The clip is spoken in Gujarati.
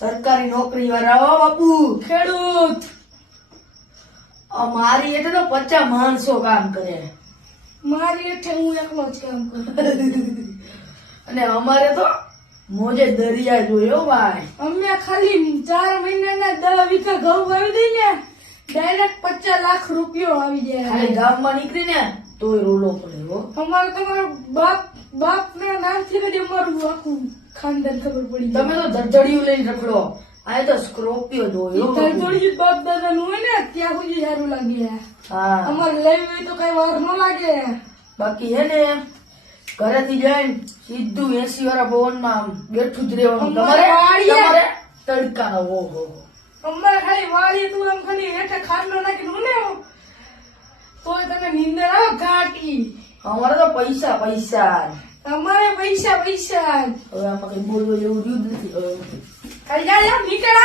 સરકારી નોકરી વાળા હો બાપુ. ખેડૂત. મારી એટલે તો 50 માણસો કામ કરે મારી હેઠે હું એકલો જ કામ કરું. અને અમારે તો મોજે દરિયા જોયો ભાઈ. અમે ખાલી 4 મહિનાના 10 વીઘા ઘઉં વાવી દઈ ને ડાયરેક્ટ 50 લાખ રૂપિયો આવી જાય. ખાલી ગામમાં નીકળીને તોય રોલો પડે હો. અમારે તમારો બાપ ના નામથી બધી અમારું આખું ખાનદાન ખબર પડી. તમે તો ધડધડિયું લઈને રખડો. આ તો સ્કોર્પિયો જોયો. ધડધડિયું બાપ દાદા નું હોય ને ત્યાં સુધી સારું લાગે. હા અમારે લેવી હોય તો કઈ વાર ન લાગે. બાકી હે ને ઘરેથી જઈને સીધું 80 વાળા પવનમાં બેઠું જ રહેવાનું. અમારે વાડીએ. તમારે તડકા નો ઓહો. અમારે ખાલી વાળી તું આમ ખાલી હેઠે ખાટલો નાખીને હું ને તોય તને નીંદર આવે ઘાટી. અમારે તો પૈસા પૈસા. તમારે પૈસા. હવે આમાં કઈ બોલવું જેવું રહ્યું જ નથી હવે. ખાલી જા નીકળ.